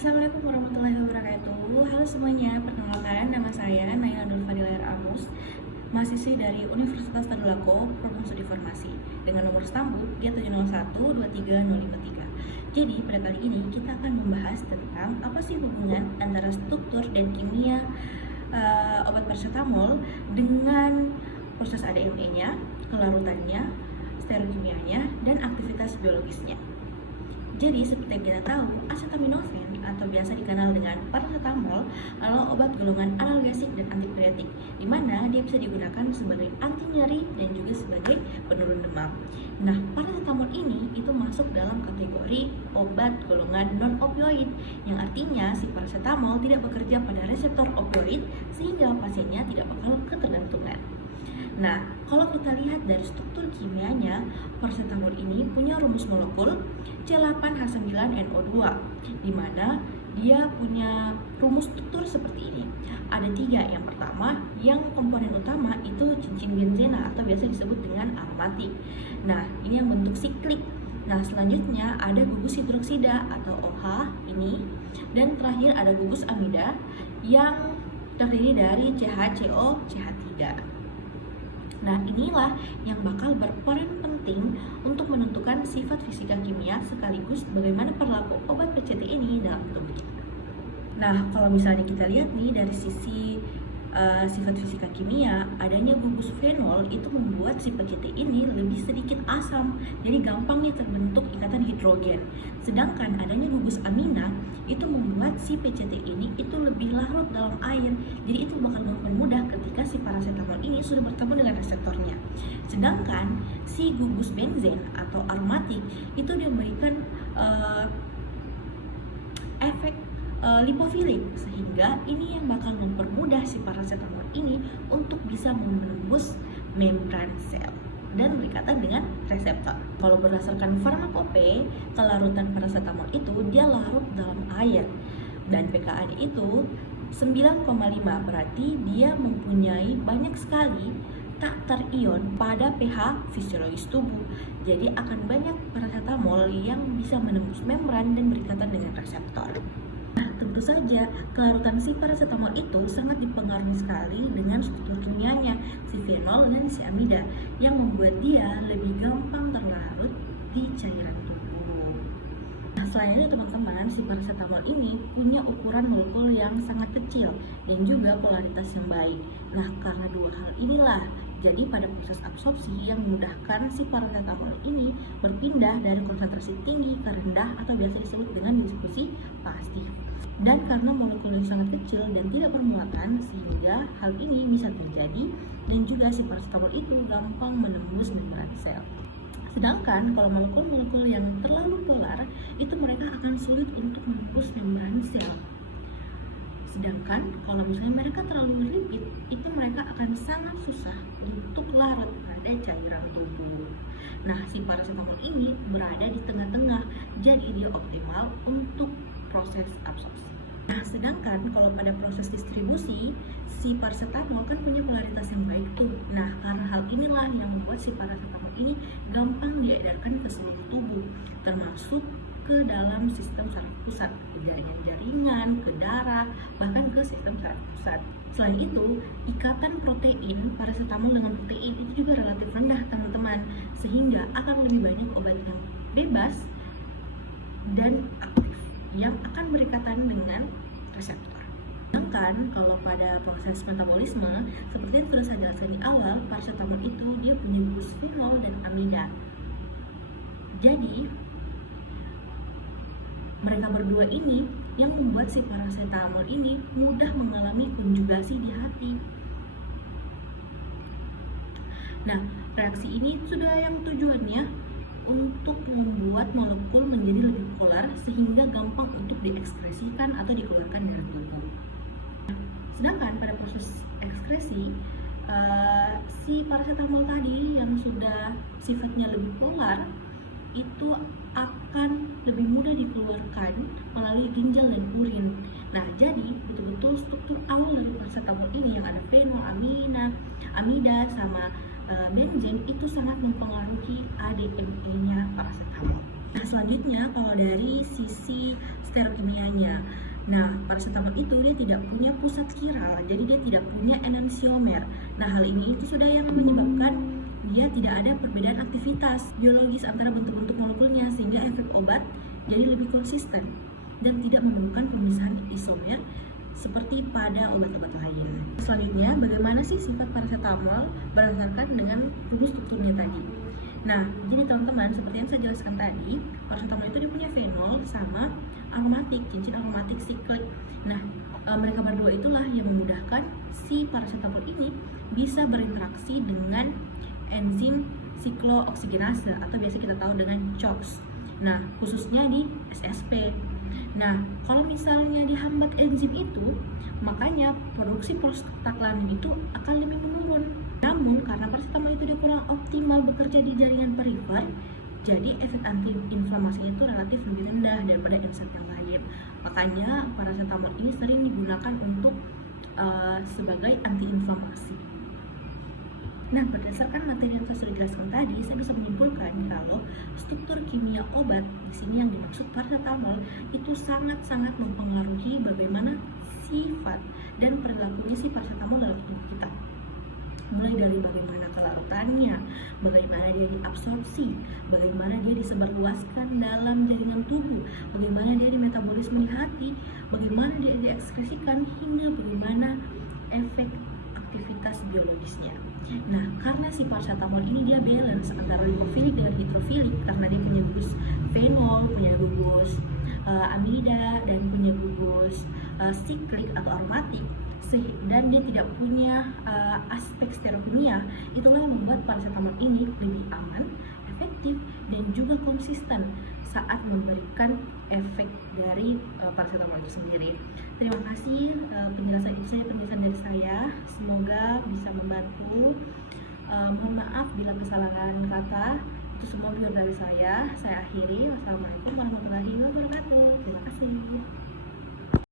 Assalamualaikum warahmatullahi wabarakatuh. Halo semuanya, perkenalkan nama saya Naila Nur Fadila Amus, mahasiswi dari Universitas Tadulako, Program Studi Farmasi, dengan nomor stambul G701230553. Jadi pada kali ini kita akan membahas tentang apa sih hubungan antara struktur dan kimia obat paracetamol dengan proses ADME-nya, kelarutannya, stereokimianya, dan aktivitas biologisnya. Jadi seperti yang kita tahu, acetaminophen atau biasa dikenal dengan paracetamol adalah obat golongan analgesik dan antipiretik, di mana dia bisa digunakan sebagai anti nyeri dan juga sebagai penurun demam. Nah, paracetamol ini itu masuk dalam kategori obat golongan non-opioid, yang artinya si paracetamol tidak bekerja pada reseptor opioid sehingga pasiennya tidak bakal ketergantungan. Nah, kalau kita lihat dari struktur kimianya, paracetamol ini punya rumus molekul C8H9NO2, di mana dia punya rumus struktur seperti ini. Ada 3. Yang pertama, yang komponen utama itu cincin benzena atau biasa disebut dengan aromatik. Nah, ini yang bentuk siklik. Nah, selanjutnya ada gugus hidroksida atau OH ini, dan terakhir ada gugus amida yang terdiri dari CH-CO, CH3. Nah, inilah yang bakal berperan penting untuk menentukan sifat fisika kimia sekaligus bagaimana perilaku obat PCT ini dalam tubuh kita. Nah, kalau misalnya kita lihat nih dari sisi sifat fisika kimia, adanya gugus fenol itu membuat si PCT ini lebih sedikit asam, jadi gampang nih terbentuk ikatan hidrogen. Sedangkan adanya gugus amina itu membuat si PCT ini itu lebih larut dalam air, jadi itu bakal mempermudah ketika si paracetamol ini sudah bertemu dengan reseptornya. Sedangkan si gugus benzen atau aromatik itu dia memberikan efek lipofilik, sehingga ini yang bakal mempermudah si paracetamol ini untuk bisa menembus membran sel dan berikatan dengan reseptor. Kalau berdasarkan farmakope, kelarutan paracetamol itu dia larut dalam air dan pKa-nya itu 9,5, berarti dia mempunyai banyak sekali tak terion pada pH fisiologis tubuh. Jadi akan banyak paracetamol yang bisa menembus membran dan berikatan dengan reseptor. Tentu saja, kelarutan si paracetamol itu sangat dipengaruhi sekali dengan struktur kimianya, si fenol dan si amida, yang membuat dia lebih gampang terlarut di cairan tubuh. Nah, selain itu teman-teman, si paracetamol ini punya ukuran molekul yang sangat kecil dan juga polaritas yang baik. Nah, karena dua hal inilah, jadi pada proses absorpsi yang memudahkan si paracetamol ini berpindah dari konsentrasi tinggi ke rendah atau biasa disebut dengan distribusi pasif. Dan karena molekul yang sangat kecil dan tidak bermuatan, sehingga hal ini bisa terjadi dan juga si paracetamol itu gampang menembus membran sel. Sedangkan kalau molekul-molekul yang terlalu polar, itu mereka akan sulit untuk menembus membran sel. Sedangkan kalau misalnya mereka terlalu lipid, itu mereka akan sangat susah untuk larut pada cairan tubuh. Nah, si paracetamol ini berada di tengah-tengah, jadi dia optimal untuk proses absorpsi. Nah, sedangkan kalau pada proses distribusi, si paracetamol kan punya polaritas yang baik tuh. Nah, karena hal inilah yang membuat si paracetamol ini gampang diedarkan ke seluruh tubuh, termasuk ke dalam sistem saraf pusat, ke jaringan-jaringan, ke darah, bahkan ke sistem saraf pusat. Selain itu, ikatan protein paracetamol dengan protein itu juga relatif rendah, teman-teman, sehingga akan lebih banyak obat yang bebas dan aktif yang akan berikatan dengan reseptor. Sedangkan kalau pada proses metabolisme, seperti yang sudah saya jelaskan di awal, paracetamol itu dia punya gugus fenol dan amida. Jadi mereka berdua ini yang membuat si paracetamol ini mudah mengalami konjugasi di hati. Nah, reaksi ini sudah yang tujuannya untuk membuat molekul menjadi lebih polar sehingga gampang untuk diekskresikan atau dikeluarkan dari tubuh. Sedangkan pada proses ekskresi, si paracetamol tadi yang sudah sifatnya lebih polar itu akan lebih mudah dikeluarkan melalui ginjal dan urin. Nah, jadi betul-betul struktur awal dari paracetamol ini yang ada fenol, amida, sama benzen itu sangat mempengaruhi ADME-nya paracetamol. Nah, selanjutnya kalau dari sisi stereokimianya. Nah, paracetamol itu dia tidak punya pusat chiral, jadi dia tidak punya enantiomer. Nah, hal ini itu sudah yang menyebabkan dia tidak ada perbedaan aktivitas biologis antara bentuk-bentuk molekulnya, sehingga efek obat jadi lebih konsisten dan tidak memerlukan pemisahan isomer seperti pada obat-obat lain. Selanjutnya, bagaimana sih sifat paracetamol berdasarkan dengan rumus strukturnya tadi? Nah, jadi teman-teman, seperti yang saya jelaskan tadi, paracetamol itu dia punya fenol sama aromatik, cincin aromatik siklik. Nah, mereka berdua itulah yang memudahkan si paracetamol ini bisa berinteraksi dengan enzim siklooksigenase atau biasa kita tahu dengan CHOX. Nah, khususnya di SSP. Nah, kalau misalnya dihambat enzim itu, makanya produksi prostaglandin itu akan lebih menurun. Namun, karena paracetamol itu dia kurang optimal bekerja di jaringan perifer, jadi efek anti-inflamasi itu relatif lebih rendah daripada enzim yang lain. Makanya paracetamol ini sering digunakan untuk sebagai anti-inflamasi. Nah, berdasarkan materi yang saya sudah jelaskan tadi, saya bisa menyimpulkan kalau struktur kimia obat di sini yang dimaksud paracetamol itu sangat-sangat mempengaruhi bagaimana sifat dan perilakunya si paracetamol dalam tubuh kita. Mulai dari bagaimana kelarutannya, bagaimana dia diabsorpsi, bagaimana dia disebarluaskan dalam jaringan tubuh, bagaimana dia dimetabolisme di hati, bagaimana dia diekskresikan, hingga bagaimana efek aktivitas biologisnya. Nah, karena si paracetamol ini dia balance antara lipofilik dengan hidrofilik, karena dia punya gugus fenol, punya gugus amida, dan punya gugus siklik atau aromatik, dan dia tidak punya aspek stereokimia. Itulah yang membuat paracetamol ini lebih aman, efektif, dan juga konsisten saat memberikan efek dari paracetamol itu sendiri. Terima kasih, penjelasan itu saja penjelasan dari saya. Semoga bisa membantu. Mohon maaf bila kesalahan kata. Itu semua pure dari saya. Saya akhiri. Wassalamualaikum warahmatullahi wabarakatuh. Terima kasih.